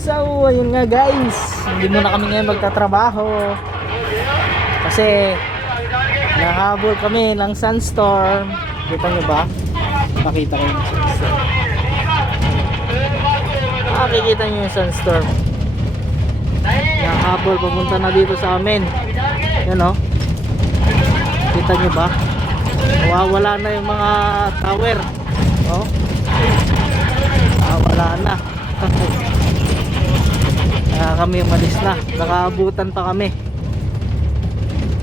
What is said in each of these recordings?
So, ayun nga guys, hindi muna kami ngayon magtatrabaho kasi nahabol kami ng sunstorm. Kita nyo ba? Pakita ko yung sunstorm. Makikita nyo yung sunstorm. Nahabol papunta na dito sa amin. Yan o. Kita nyo ba? Nawawala na yung mga tower. O. Nawawala na. Kami umalis na, nakaabutan pa kami.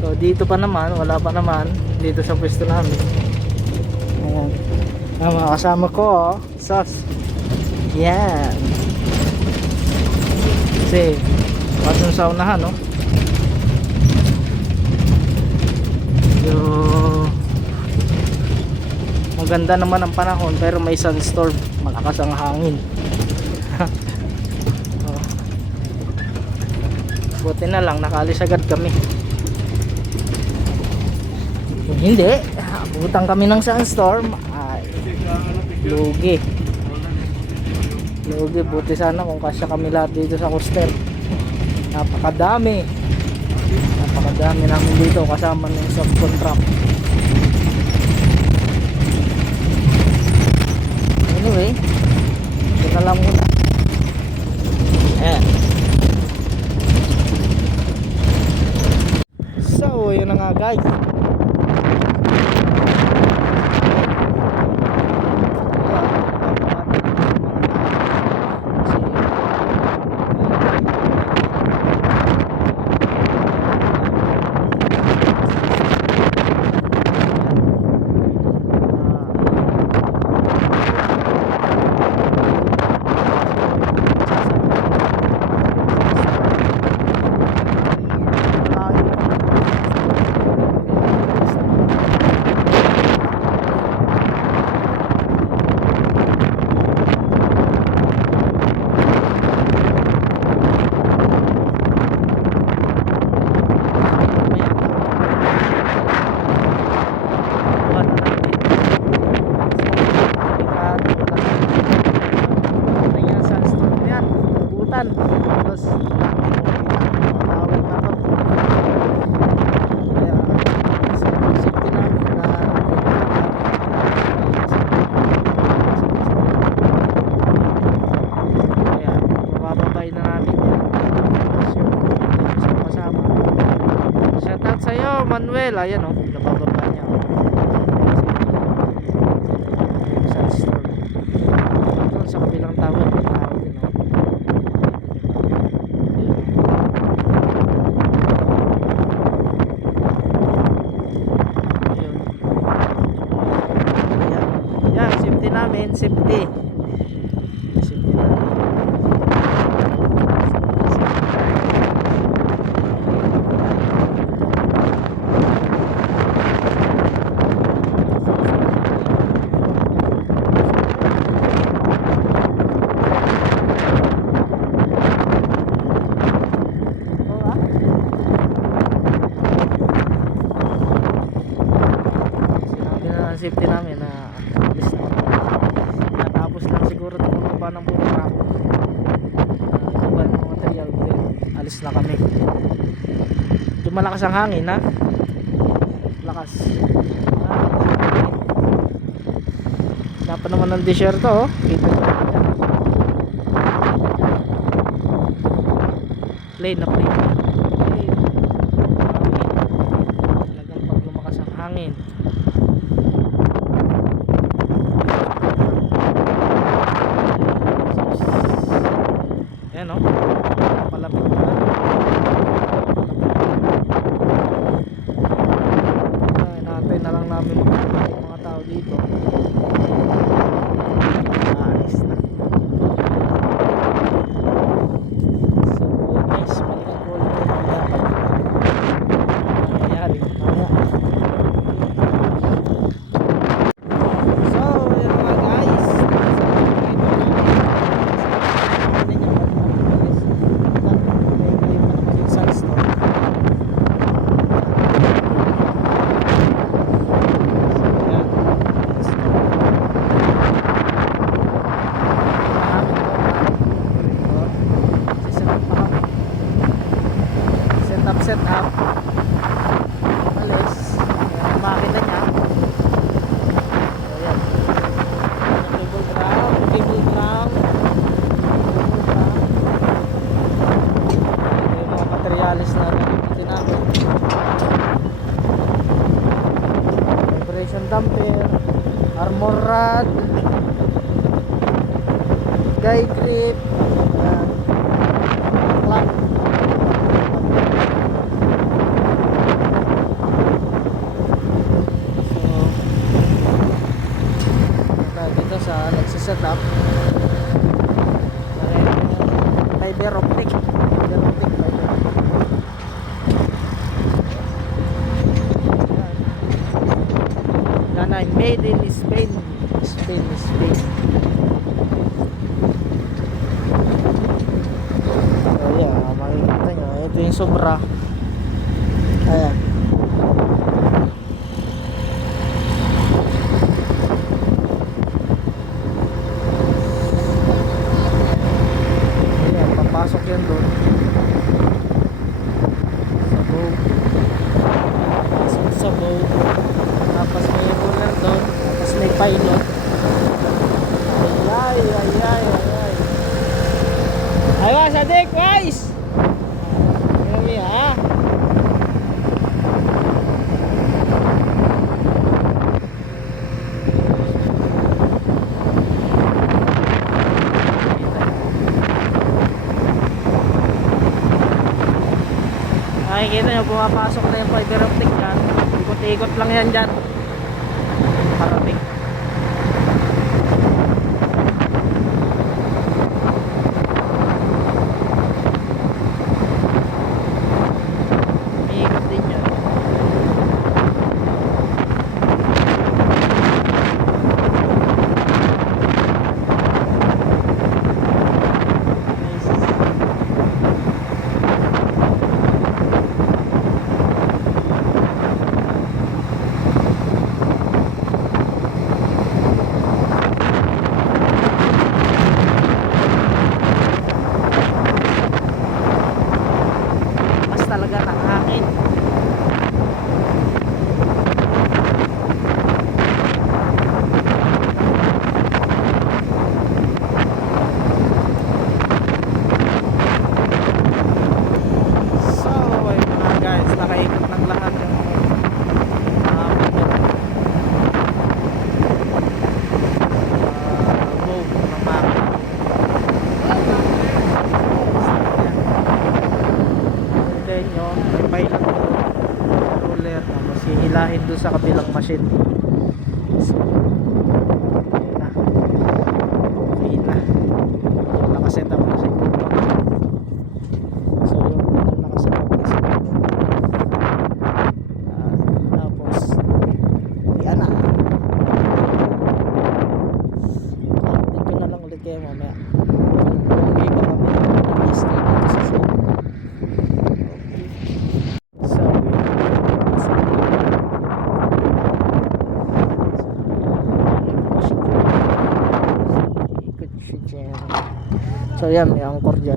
So dito pa naman, wala pa naman dito sa pwesto namin. Ayan. Mga kasama ko, sus. Yan. Kasi patong sa unahan, no? So maganda naman ang panahon pero may sunstorm, malakas ang hangin. Buti na lang nakaalis agad kami. Kung hindi, abutan kami ng sunstorm, ay lugi. Buti sana kung kasya kami lahat dito sa coastal. Napakadami namin dito kasama ng subcontract. Anyway, ito na lang muna. Ayan. So, yun na nga guys. Tapos tawag na to. Kaya safety namin na kaya mabababay na natin yan. Kasama. Shout out sa'yo Manuel. Ayan o, nabababa niya. Sunstorm. Sa kabilang tower may tao din o. Namin safety safety namin na alis na. Natapos lang siguro ito bumaba ng buong iba ng mga material. Alis na kami. Ito malakas ang hangin ha. Lakas. Dapat naman ng disyerto oh. Kita nyo. Plain na plain. Talagang pag lumakas ang hangin. Ayan o, palapit na. Natin na lang namin mga tao dito. Alis na. So guys, balikan ko ulit yung nangyayari mamaya. So yun mga guys, fiber optic. Fiber optic. Yan ay made in Spain. Spain. So yan, makikita nyo. Ito yung sobra. Ayan. Ayan, papasok yan doon. Sa boat. Pasok sa boat. Tapos may roller doon. Tapos may pilot. Ay. Ayos, adik, guys! Kami ha. Makikita nyo, pumapasok na yung fiber optic dyan. Ikot-ikot lang yan dyan. Parating. Iikot din yan. Talaga ng hangin. So ay mga guys, nakaikot ng lahat yung boat ng makina. Nyo, may pilot roller, tapos hihilahin doon sa kabilang machine. So yun na, okay na. Yung nakaset up na siguro. So yung nakaset up na siguro. Tapos yan na. Hindi ko na lang ulit kayo mamaya kung iba kami nag-stay dito sa site. So yan, may angkor dyan.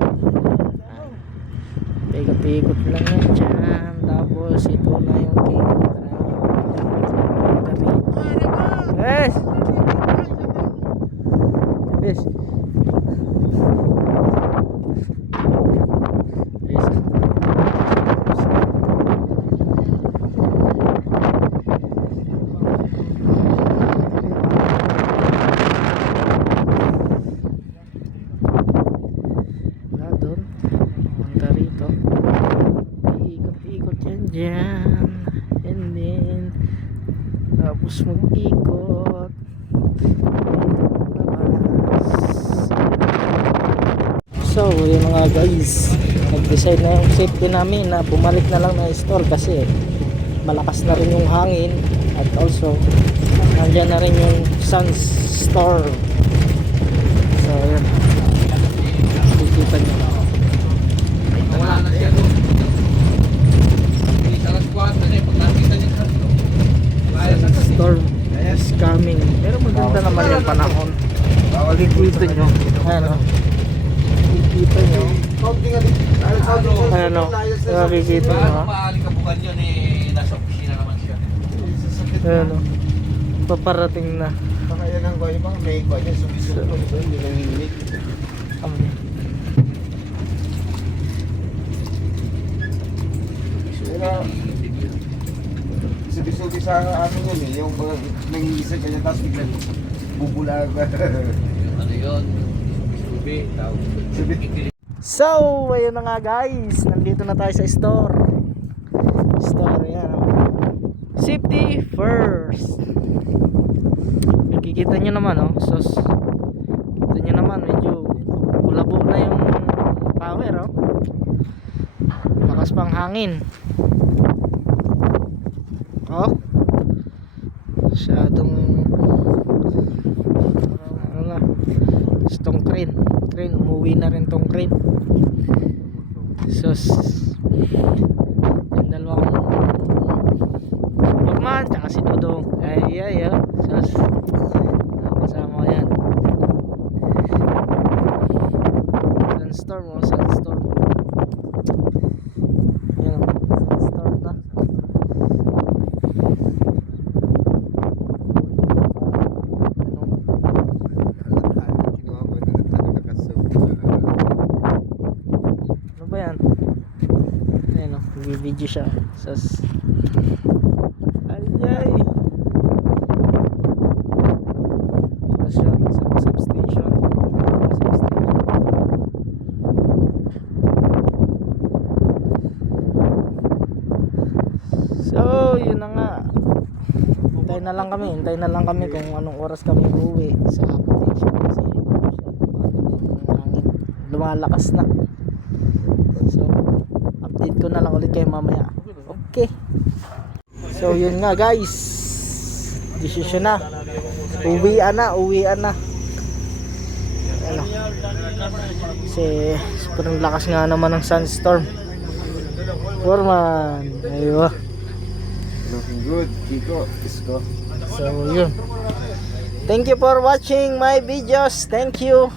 Ikot-ikot lang yan dyan. Tapos ito na yung cable. Yes! Yes! Dyan, and then tapos mag-ikot labas. So yun mga guys, nag-decide na yung safety namin na bumalik na lang na store kasi malakas na rin yung hangin at also nandyan na rin yung sunstorm. So yun, nakikita nyo storm is coming, pero maganda naman yung panahon. Makikita nyo, ano, makikita nyo, ano, makikita nyo, ano, paparating na. Yan ang bahay bang may iba niya sumisulong so hindi nanginginig. Subi-subi sa amin yun eh, yung nangingisig kanya tapos biglang bubulag. Ano yun? Subi, tawag. So, ayun na nga guys, nandito na tayo sa store. Store yan. Safety first. Nakikita nyo naman, oh. So, kita nyo naman, medyo kulabo na yung weather, oh. Lakas pang hangin. Oh. Masyadong ano na. Itong crane. Umuwi na rin tong crane. Sus. Yung dalawang Pagman, tsaka si Dudong. Ay, oh. Sus. Kasama ko yan. Sunstorm, oh. Sunstorm. Yan. Sunstorm na. Ano ba yan? Ayun, oh. Nag-video siya. Sus. Ayay. Sus yun. Substation. So, yun na nga. Hintayin na lang kami kung anong oras kami uuwi sa accommodation kasi hangin lumalakas na. So, update ko na lang ulit kayo mamaya. Okay. So, yun nga guys. Decision na. Uwian na. Ano? Kasi sobrang lakas nga naman ng sunstorm. Foreman. Ayun. Looking good, Kiko, Isko. So yun. Thank you for watching my videos. Thank you.